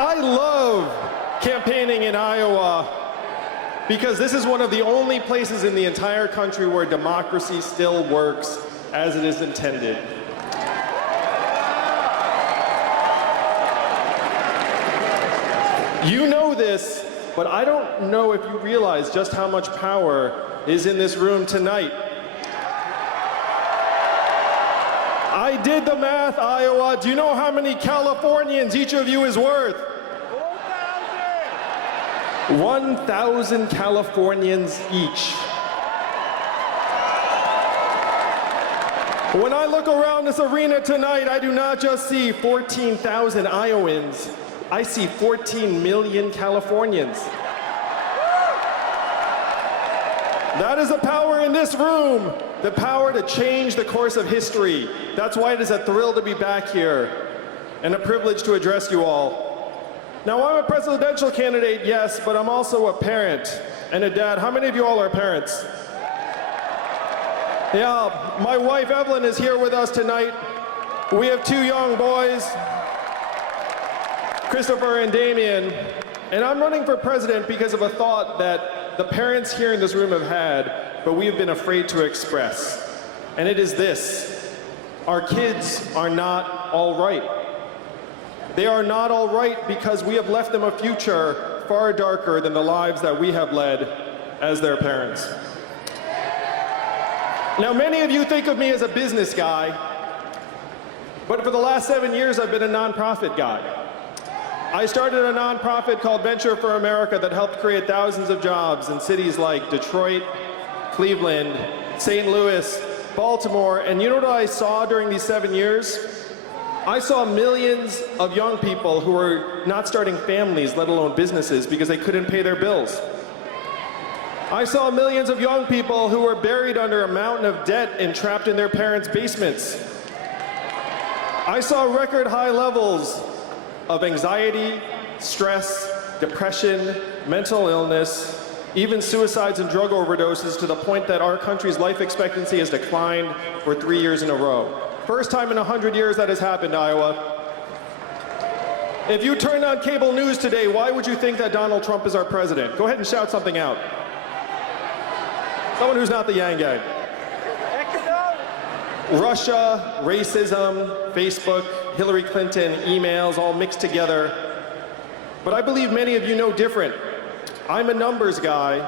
I love campaigning in Iowa because this is one of the only places in the entire country where democracy still works as it is intended. You know this, but I don't know if you realize just how much power is in this room tonight. I did the math, Iowa. Do you know how many Californians each of you is worth? 1,000 Californians each. When I look around this arena tonight, I do not just see 14,000 Iowans. I see 14 million Californians. That is the power in this room, the power to change the course of history. That's why it is a thrill to be back here and a privilege to address you all. Now, I'm a presidential candidate, yes, but I'm also a parent and a dad. How many of you all are parents? Yeah, my wife Evelyn is here with us tonight. We have two young boys, Christopher and Damien, and I'm running for president because of a thought that the parents here in this room have had, but we have been afraid to express. And it is this: our kids are not all right. They are not all right because we have left them a future far darker than the lives that we have led as their parents. Now, many of you think of me as a business guy, but for the last 7 years, I've been a nonprofit guy. I started a nonprofit called Venture for America that helped create thousands of jobs in cities like Detroit, Cleveland, St. Louis, Baltimore, and you know what I saw during these 7 years? I saw millions of young people who were not starting families, let alone businesses, because they couldn't pay their bills. I saw millions of young people who were buried under a mountain of debt and trapped in their parents' basements. I saw record high levels of anxiety, stress, depression, mental illness, even suicides and drug overdoses, to the point that our country's life expectancy has declined for 3 years in a row. First time in 100 years that has happened, Iowa. If you turned on cable news today, why would you think that Donald Trump is our president? Go ahead and shout something out. Someone who's not the Yang Gang. Russia, racism, Facebook, Hillary Clinton, emails, all mixed together. But I believe many of you know different. I'm a numbers guy,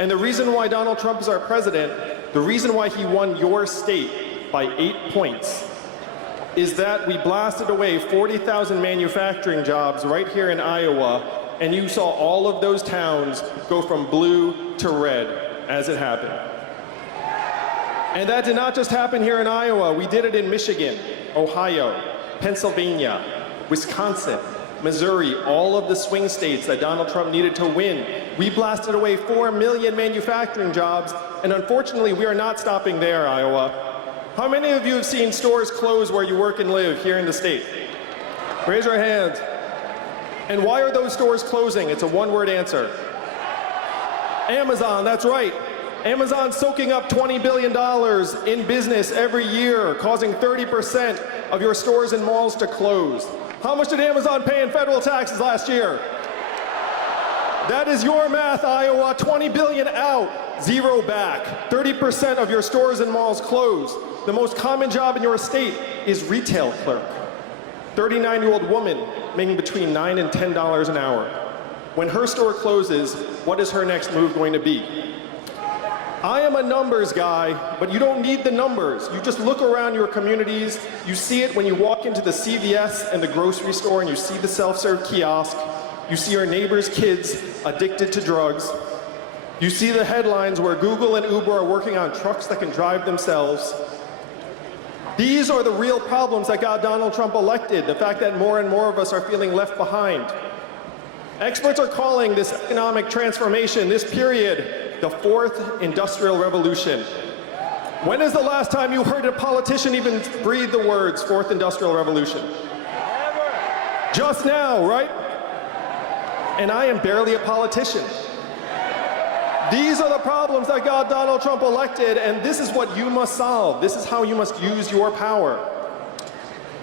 and the reason why Donald Trump is our president, the reason why he won your state by 8 points, is that we blasted away 40,000 manufacturing jobs right here in Iowa, and you saw all of those towns go from blue to red as it happened. And that did not just happen here in Iowa. We did it in Michigan, Ohio, Pennsylvania, Wisconsin, Missouri, all of the swing states that Donald Trump needed to win. We blasted away 4 million manufacturing jobs, and unfortunately, we are not stopping there, Iowa. How many of you have seen stores close where you work and live here in the state? Raise your hands. And why are those stores closing? It's a one-word answer. Amazon, that's right. Amazon's soaking up $20 billion in business every year, causing 30% of your stores and malls to close. How much did Amazon pay in federal taxes last year? That is your math, Iowa. 20 billion out, 0 back. 30% of your stores and malls closed. The most common job in your state is retail clerk. 39-year-old woman making between $9 and $10 an hour. When her store closes, what is her next move going to be? I am a numbers guy, but you don't need the numbers. You just look around your communities. You see it when you walk into the CVS and the grocery store and you see the self-serve kiosk. You see your neighbors' kids addicted to drugs. You see the headlines where Google and Uber are working on trucks that can drive themselves. These are the real problems that got Donald Trump elected, the fact that more and more of us are feeling left behind. Experts are calling this economic transformation, this period, the fourth industrial revolution. When is the last time you heard a politician even breathe the words fourth industrial revolution? Never. Just now, right? And I am barely a politician. These are the problems that got Donald Trump elected, and this is what you must solve. This is how you must use your power.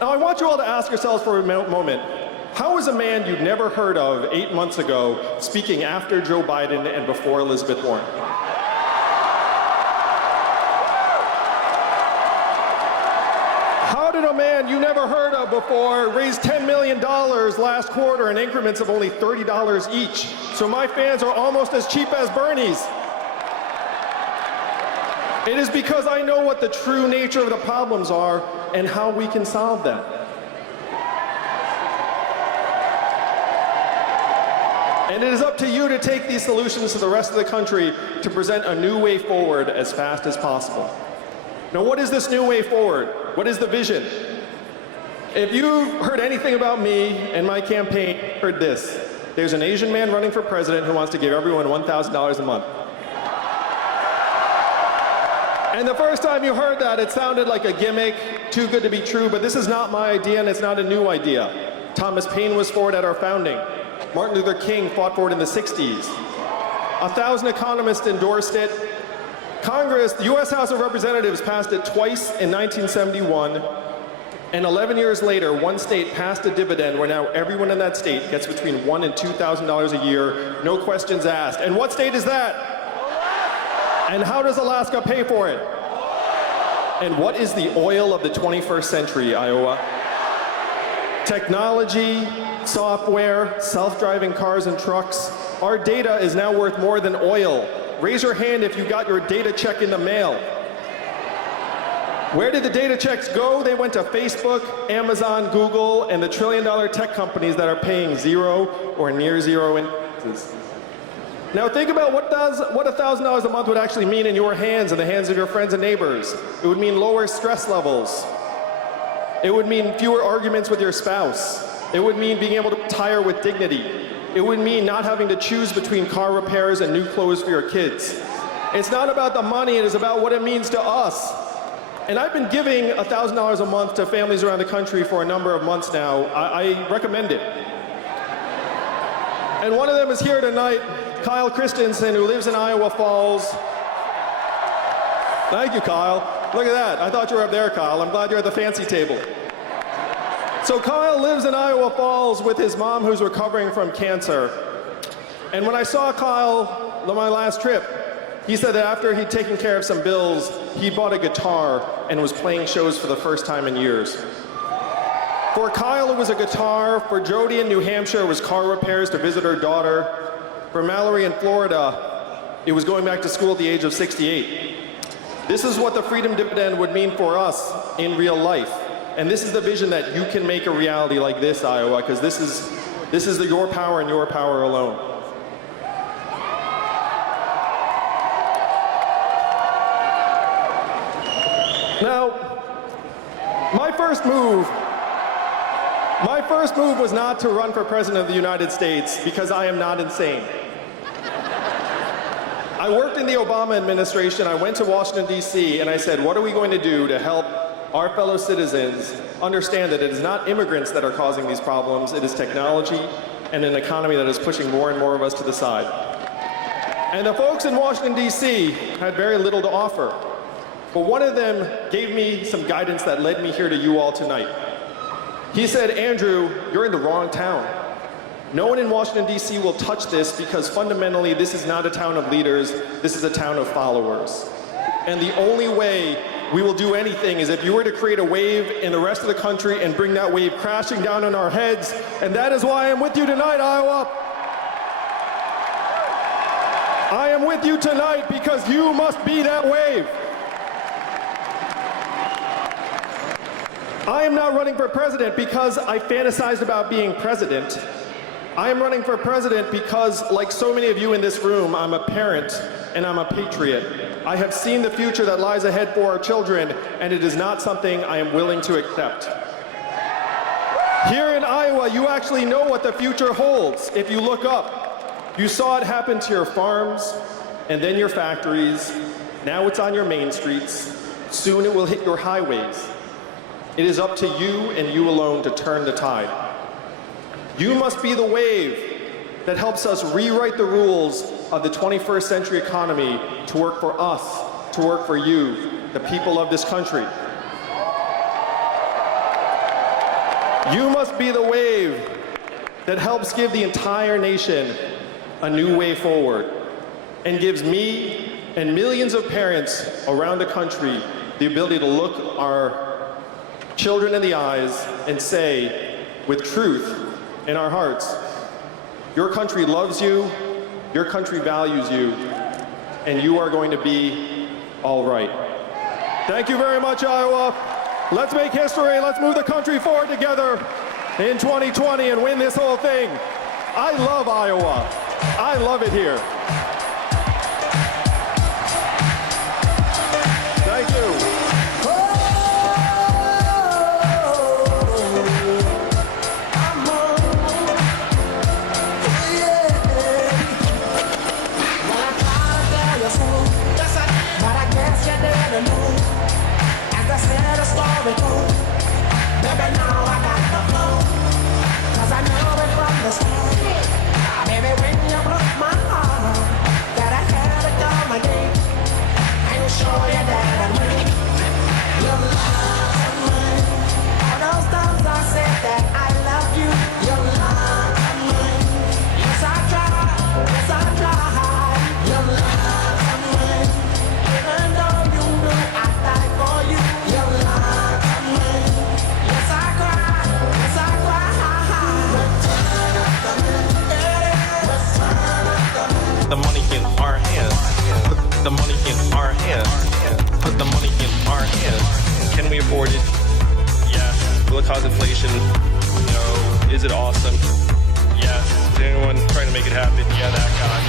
Now, I want you all to ask yourselves for a moment, How is a man you'd never heard of 8 months ago speaking after Joe Biden and before Elizabeth Warren? How did a man you never heard of before raise $10 million last quarter in increments of only $30 each? So my fans are almost as cheap as Bernie's. It is because I know what the true nature of the problems are and how we can solve them. And it is up to you to take these solutions to the rest of the country to present a new way forward as fast as possible. Now, what is this new way forward? What is the vision? If you've heard anything about me and my campaign, heard this. There's an Asian man running for president who wants to give everyone $1,000 a month. And the first time you heard that, it sounded like a gimmick, too good to be true, but this is not my idea and it's not a new idea. Thomas Paine was for it at our founding. Martin Luther King fought for it in the 60s. 1,000 economists endorsed it. Congress, the US House of Representatives passed it twice in 1971, and 11 years later, one state passed a dividend where now everyone in that state gets between $1,000 and $2,000 a year, no questions asked. And what state is that? And how does Alaska pay for it? And what is the oil of the 21st century, Iowa? Technology, software, self-driving cars and trucks. Our data is now worth more than oil. Raise your hand if you got your data check in the mail. Where did the data checks go? They went to Facebook, Amazon, Google, and the trillion-dollar tech companies that are paying zero or near zero in taxes. Now think about what $1,000 a month would actually mean in your hands and the hands of your friends and neighbors. It would mean lower stress levels. It would mean fewer arguments with your spouse. It would mean being able to retire with dignity. It would mean not having to choose between car repairs and new clothes for your kids. It's not about the money, it is about what it means to us. And I've been giving $1,000 a month to families around the country for a number of months now. I recommend it. And one of them is here tonight, Kyle Christensen, who lives in Iowa Falls. Thank you, Kyle. Look at that. I thought you were up there, Kyle. I'm glad you're at the fancy table. So Kyle lives in Iowa Falls with his mom who's recovering from cancer. And when I saw Kyle on my last trip, he said that after he'd taken care of some bills, he bought a guitar and was playing shows for the first time in years. For Kyle, it was a guitar. For Jody in New Hampshire, it was car repairs to visit her daughter. For Mallory in Florida, it was going back to school at the age of 68. This is what the Freedom Dividend would mean for us in real life. And this is the vision that you can make a reality like this, Iowa, because this is your power and your power alone. Now, my first move was not to run for president of the United States because I am not insane. I worked in the Obama administration. I went to Washington, D.C., and I said, what are we going to do to help our fellow citizens understand that it is not immigrants that are causing these problems, it is technology and an economy that is pushing more and more of us to the side. And the folks in Washington, D.C. had very little to offer. But one of them gave me some guidance that led me here to you all tonight. He said, Andrew, you're in the wrong town. No one in Washington, D.C. will touch this because fundamentally this is not a town of leaders, this is a town of followers. And the only way we will do anything is if you were to create a wave in the rest of the country and bring that wave crashing down on our heads. And that is why I'm with you tonight, Iowa. I am with you tonight because you must be that wave. I am not running for president because I fantasized about being president. I am running for president because, like so many of you in this room, I'm a parent and I'm a patriot. I have seen the future that lies ahead for our children, and it is not something I am willing to accept. Here in Iowa, you actually know what the future holds. If you look up, you saw it happen to your farms, and then your factories. Now it's on your main streets. Soon it will hit your highways. It is up to you and you alone to turn the tide. You must be the wave that helps us rewrite the rules of the 21st century economy to work for us, to work for you, the people of this country. You must be the wave that helps give the entire nation a new way forward and gives me and millions of parents around the country the ability to look our children in the eyes and say, with truth in our hearts, your country loves you, your country values you, and you are going to be all right. Thank you very much, Iowa. Let's make history. Let's move the country forward together in 2020 and win this whole thing. I love Iowa. I love it here. Thank you. Baby, now I got the flow, 'cause I know it from the start. Baby, when you broke my heart, that I had to come again and show you that I win. Your love mine. All those times I said that I love you. Your love mine. Yes, I tried. Yes, I tried. Your love mine. Even though you knew I'd die for you. Your love mine. Yes, I cried. Yes, I cried. The money in our hands. Put the money in our hands. Put the money in our hands. Can we afford it? Yes. Will it cause inflation? No. Is it awesome? Yes. Is anyone trying to make it happen? Yeah, that guy.